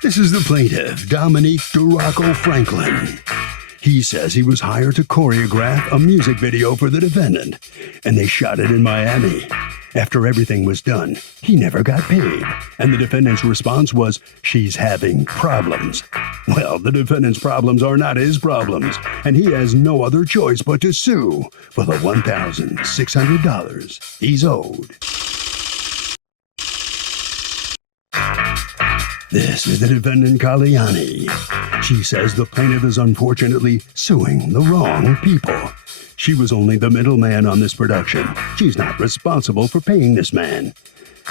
This is the plaintiff, Dominique DeRocco Franklin. He says he was hired to choreograph a music video for the defendant, and they shot it in Miami. After everything was done, he never got paid, and the defendant's response was, "She's having problems." Well, the defendant's problems are not his problems, and he has no other choice but to sue for the $1,600 he's owed. This is the defendant, Kalyani. She says the plaintiff is unfortunately suing the wrong people. She was only the middleman on this production. She's not responsible for paying this man.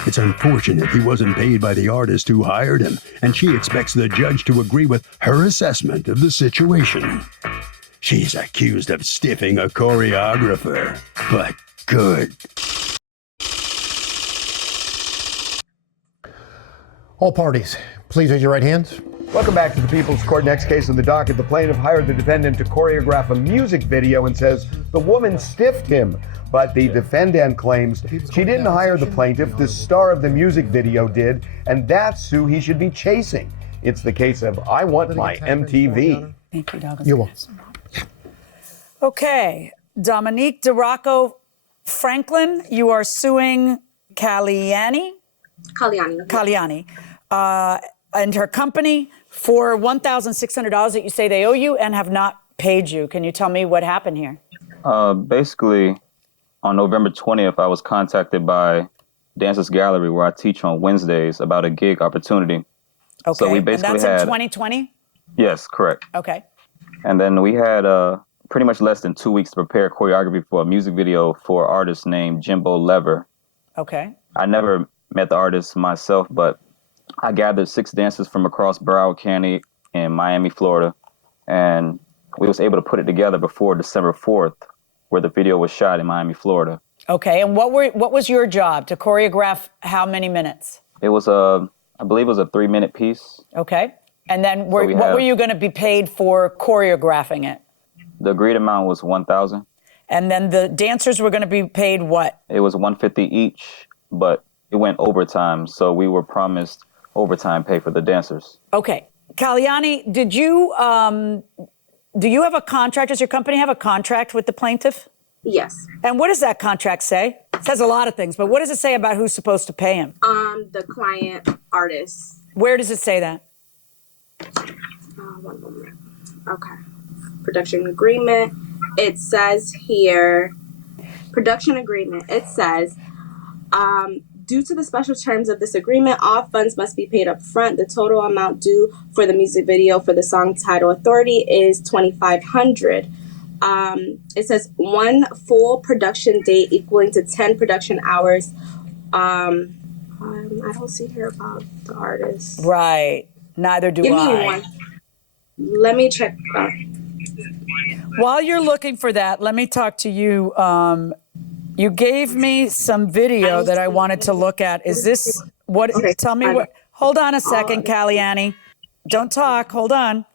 It's unfortunate he wasn't paid by the artist who hired him, and she expects the judge to agree with her assessment of the situation. She's accused of stiffing a choreographer, but good. All parties, please raise your right hands. Welcome back to the People's Court. Next case of the docket, the plaintiff hired the defendant to choreograph a music video and says the woman stiffed him. But the defendant claims she didn't hire the plaintiff, the star of the music video did, and that's who he should be chasing. It's the case of I Want My MTV. Thank you, Douglas. You will. Okay, Dominique DeRocco Franklin, you are suing Kalyani and her company for $1,600 that you say they owe you and have not paid you. Can you tell me what happened here? Basically, on November 20th, I was contacted by Dancers Gallery, where I teach on Wednesdays, about a gig opportunity. Okay, So we basically and that's in 2020? Yes, correct. Okay. And then we had pretty much less than 2 weeks to prepare choreography for a music video for an artist named Jimbo Lever. Okay. I never met the artist myself, but I gathered 6 dancers from across Broward County in Miami, Florida, and we was able to put it together before December 4th, where the video was shot in Miami, Florida. Okay, and what was your job? To choreograph how many minutes? It was I believe it was a 3-minute piece. Okay, and then what were you going to be paid for choreographing it? The agreed amount was $1,000. And then the dancers were going to be paid what? It was $150 each, but it went overtime, so we were promised overtime pay for the dancers. Okay, Kalyani, do you have a contract? Does your company have a contract with the plaintiff? Yes. And what does that contract say? It says a lot of things, but what does it say about who's supposed to pay him? The client artist. Where does it say that? One moment. Okay. Production agreement. It says here, production agreement. It says, due to the special terms of this agreement, all funds must be paid up front. The total amount due for the music video for the song title Authority is $2,500. It says 1 full production date equaling to 10 production hours. I don't see here about the artist. Right. Neither do Give I. me one. Let me check. While you're looking for that, let me talk to you. You gave me some video that I wanted to look at. Is this what? Okay, tell me what. Hold on a second, Kalyani. Don't talk. Hold on.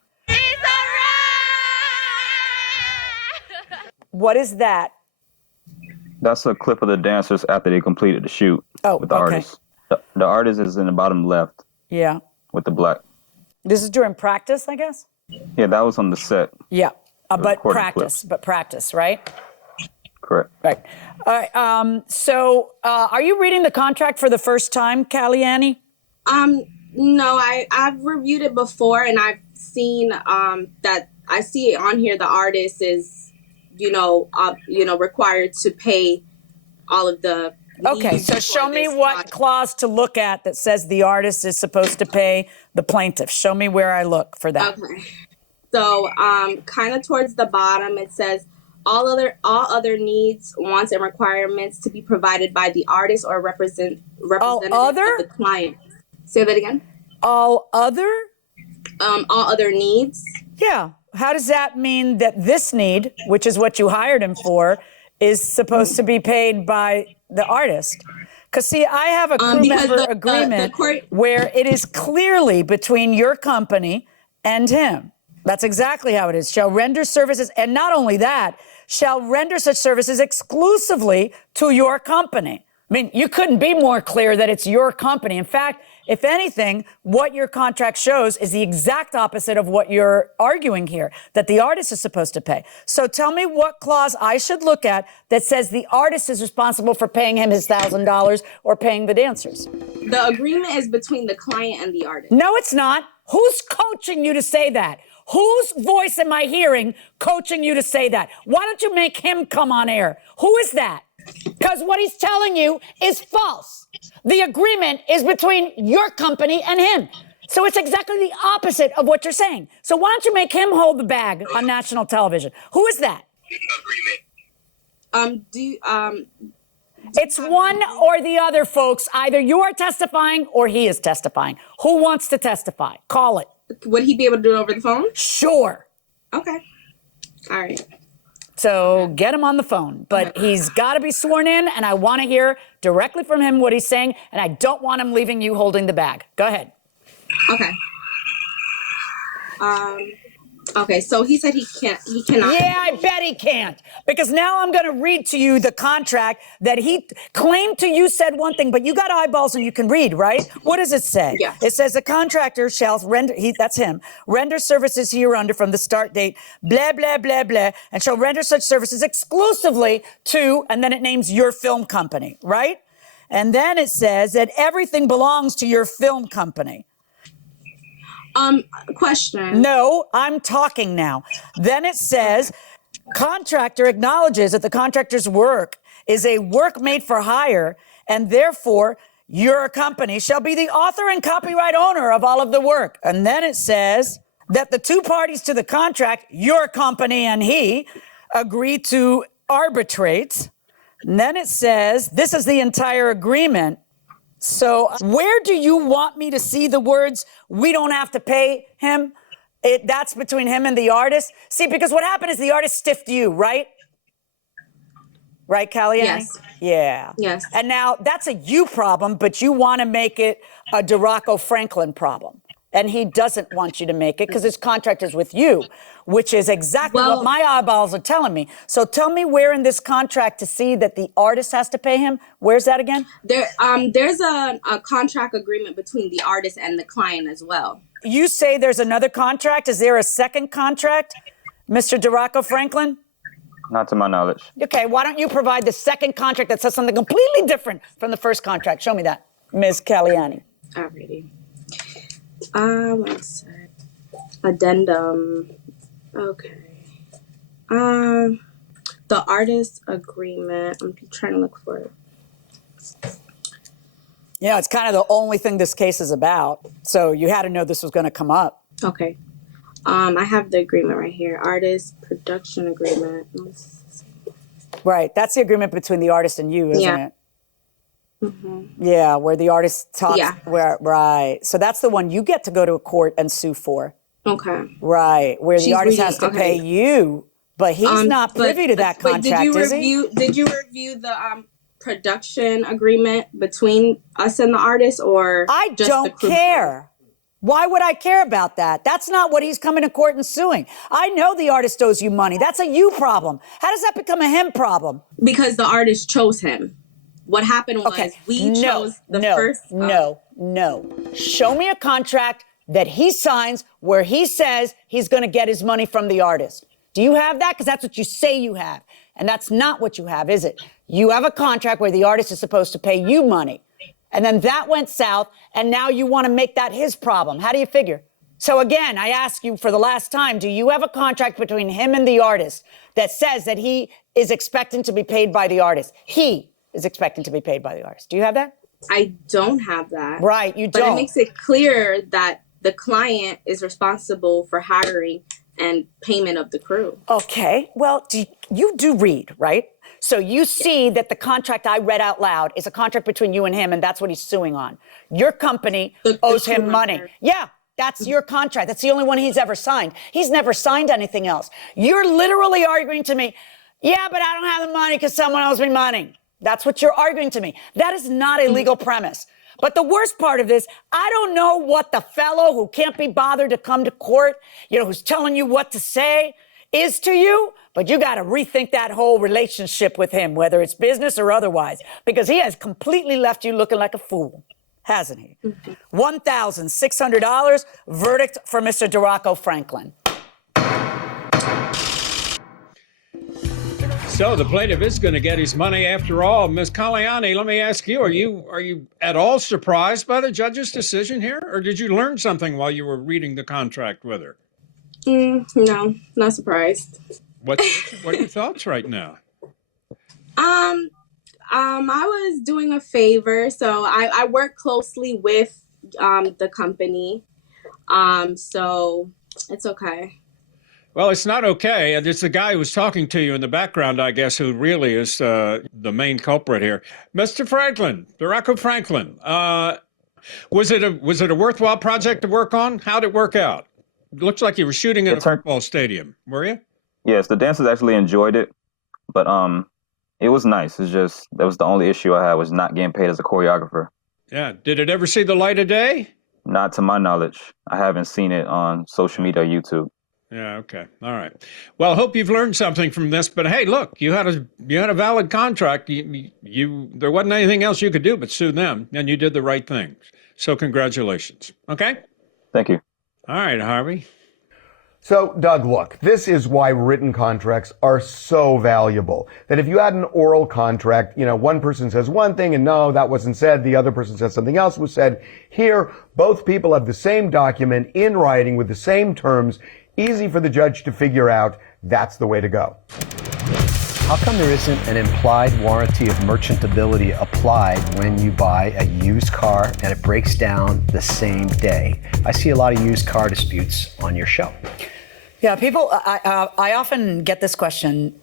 What is that? That's a clip of the dancers after they completed the shoot with the okay. artist. The artist is in the bottom left Yeah. with the black. This is during practice, I guess? Yeah, that was on the set. Yeah. But recording practice, right? Correct. Right. All right. So are you reading the contract for the first time, Kalyani? No, I've reviewed it before, and I've seen that I see it on here. The artist is, required to pay all of the. Okay, so show me what clause to look at that says the artist is supposed to pay the plaintiff. Show me where I look for that. Okay. So, kind of towards the bottom, it says all other needs, wants, and requirements to be provided by the artist or representative of the client. Say that again. All other? All other needs. Yeah. How does that mean that this need, which is what you hired him for, is supposed to be paid by the artist? Because, see, I have a crew member agreement where it is clearly between your company and him. That's exactly how it is. Shall render services, and not only that, shall render such services exclusively to your company. I mean, you couldn't be more clear that it's your company. In fact, if anything, what your contract shows is the exact opposite of what you're arguing here, that the artist is supposed to pay. So tell me what clause I should look at that says the artist is responsible for paying him his $1,000 or paying the dancers. The agreement is between the client and the artist. No, it's not. Who's coaching you to say that? Whose voice am I hearing coaching you to say that? Why don't you make him come on air? Who is that? Because what he's telling you is false. The agreement is between your company and him. So it's exactly the opposite of what you're saying. So why don't you make him hold the bag on national television? Who is that? It's one or the other, folks. Either you are testifying or he is testifying. Who wants to testify? Call it. Would he be able to do it over the phone? Sure. Okay. All right. So get him on the phone, but he's got to be sworn in, and I want to hear directly from him what he's saying, and I don't want him leaving you holding the bag. Go ahead. Okay. Okay, so he said he cannot. Yeah, I bet he can't. Because now I'm going to read to you the contract that he claimed to you said one thing, but you got eyeballs and you can read, right? What does it say? Yeah. It says the contractor shall render, that's him, render services hereunder from the start date, blah, blah, blah, blah, and shall render such services exclusively to, and then it names your film company, right? And then it says that everything belongs to your film company. Question. No, I'm talking now. Then it says, contractor acknowledges that the contractor's work is a work made for hire, and therefore your company shall be the author and copyright owner of all of the work. And then it says that the two parties to the contract, your company and he, agree to arbitrate. And then it says, this is the entire agreement. So where do you want me to see the words, we don't have to pay him? That's between him and the artist? See, because what happened is the artist stiffed you, right? Right, Caliani? Yes. Yeah. Yes. And now that's a you problem, but you want to make it a DeRocco Franklin problem. And he doesn't want you to make it because his contract is with you, which is exactly what my eyeballs are telling me. So tell me where in this contract to see that the artist has to pay him. Where's that again? There's a contract agreement between the artist and the client as well. You say there's another contract. Is there a second contract, Mr. DeRocco Franklin? Not to my knowledge. Okay, why don't you provide the second contract that says something completely different from the first contract? Show me that, Ms. Caliani. Alrighty. One sec. Addendum. Okay. The artist agreement. I'm trying to look for it. Yeah, it's kind of the only thing this case is about. So you had to know this was going to come up. Okay. I have the agreement right here. Artist production agreement. Right. That's the agreement between the artist and you, isn't it? Mm-hmm. Yeah, where the artist talks. Yeah. Right. So that's the one you get to go to a court and sue for. Okay. Right. Where the artist reading, has to pay you, but he's not privy to that contract, is he? Did you review the production agreement between us and the artist, or I just don't care. Why would I care about that? That's not what he's coming to court and suing. I know the artist owes you money. That's a you problem. How does that become a him problem? Because the artist chose him. What happened was we chose the first. No. Show me a contract that he signs where he says he's going to get his money from the artist. Do you have that? Because that's what you say you have. And that's not what you have, is it? You have a contract where the artist is supposed to pay you money. And then that went south, and now you want to make that his problem. How do you figure? So again, I ask you for the last time, do you have a contract between him and the artist that says that he is expecting to be paid by the artist? He is expecting to be paid by the artist. Do you have that? I don't have that. Right, you don't. But it makes it clear that the client is responsible for hiring and payment of the crew. Okay, well, you do read, right? So you see that the contract I read out loud is a contract between you and him, and that's what he's suing on. Your company owes him money. Yeah, that's your contract. That's the only one he's ever signed. He's never signed anything else. You're literally arguing to me, yeah, but I don't have the money because someone owes me money. That's what you're arguing to me. That is not a legal premise. But the worst part of this, I don't know what the fellow who can't be bothered to come to court, who's telling you what to say, is to you, but you got to rethink that whole relationship with him, whether it's business or otherwise, because he has completely left you looking like a fool. hasn't he? $1,600 verdict for Mr. DeRocco Franklin. So the plaintiff is going to get his money after all. Ms. Caliani, let me ask you, are you at all surprised by the judge's decision here? Or did you learn something while you were reading the contract with her? No, not surprised. What are your thoughts right now? I was doing a favor, so I work closely with the company. So it's okay. Well, it's not okay. And it's the guy who's talking to you in the background, I guess, who really is the main culprit here. Mr. Franklin, DeRocco Franklin, was it a worthwhile project to work on? How'd it work out? It looks like you were shooting at a football stadium, were you? Yes, the dancers actually enjoyed it, but it was nice. It's just that was the only issue I had, was not getting paid as a choreographer. Yeah. Did it ever see the light of day? Not to my knowledge. I haven't seen it on social media or YouTube. Yeah, okay. All right. Well, I hope you've learned something from this, but hey, look, you had a valid contract. There wasn't anything else you could do but sue them, and you did the right thing. So congratulations. Okay? Thank you. All right, Harvey. So, Doug, look, this is why written contracts are so valuable. That if you had an oral contract, one person says one thing and no, that wasn't said. The other person says something else was said. Here, both people have the same document in writing with the same terms. Easy for the judge to figure out. That's the way to go. How come there isn't an implied warranty of merchantability applied when you buy a used car and it breaks down the same day? I see a lot of used car disputes on your show. Yeah, people, I often get this question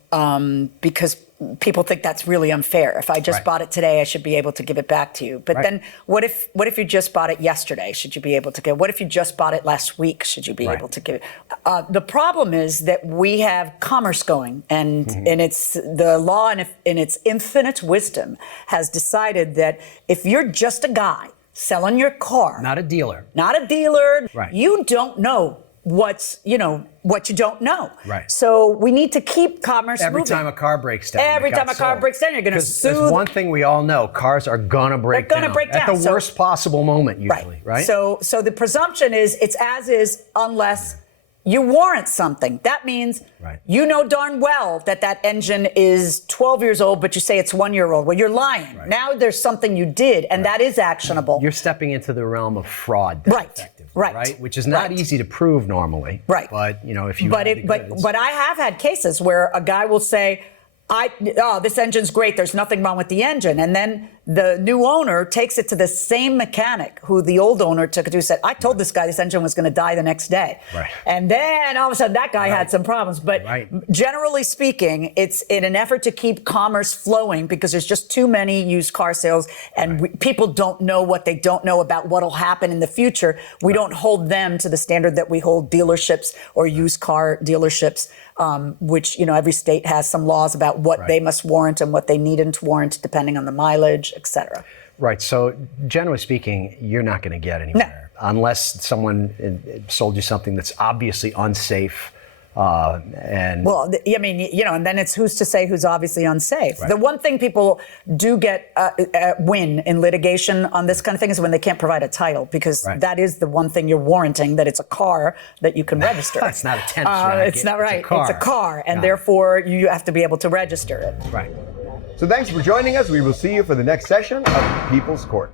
because people think that's really unfair. If I just bought it today, I should be able to give it back to you. But then what if you just bought it yesterday? Should you be able to give it? What if you just bought it last week? Should you be able to give it? The problem is that we have commerce going, and it's the law in its infinite wisdom has decided that if you're just a guy selling your car, Not a dealer. you don't know what you don't know. Right. So we need to keep commerce Every moving. time a car breaks down. Every time a car breaks down, you're going to sue. There's one thing we all know: cars are gonna break down. They're gonna break down. At the worst possible moment, usually, right? So the presumption is it's as is unless you warrant something. That means you know darn well that engine is 12 years old, but you say it's 1 year old. Well, you're lying. Now there's something you did, and that is actionable. You're stepping into the realm of fraud. Right. Which is not easy to prove normally. Right. But if you. But I have had cases where a guy will say, this engine's great. There's nothing wrong with the engine. And then the new owner takes it to the same mechanic who the old owner took it to, said, I told this guy this engine was going to die the next day. Right. And then all of a sudden that guy had some problems. But generally speaking, it's in an effort to keep commerce flowing because there's just too many used car sales and people don't know what they don't know about what will happen in the future. We don't hold them to the standard that we hold dealerships or used car dealerships, which, every state has some laws about what they must warrant and what they needn't warrant depending on the mileage, et cetera. Right. So generally speaking, you're not going to get anywhere unless someone sold you something that's obviously unsafe. And then it's who's to say who's obviously unsafe. The one thing people do get win in litigation on this kind of thing is when they can't provide a title, because that is the one thing you're warranting, that it's a car that you can register. It's not a tennis racket. It's not right. It's a car, and therefore you have to be able to register it. So thanks for joining us. We will see you for the next session of People's Court.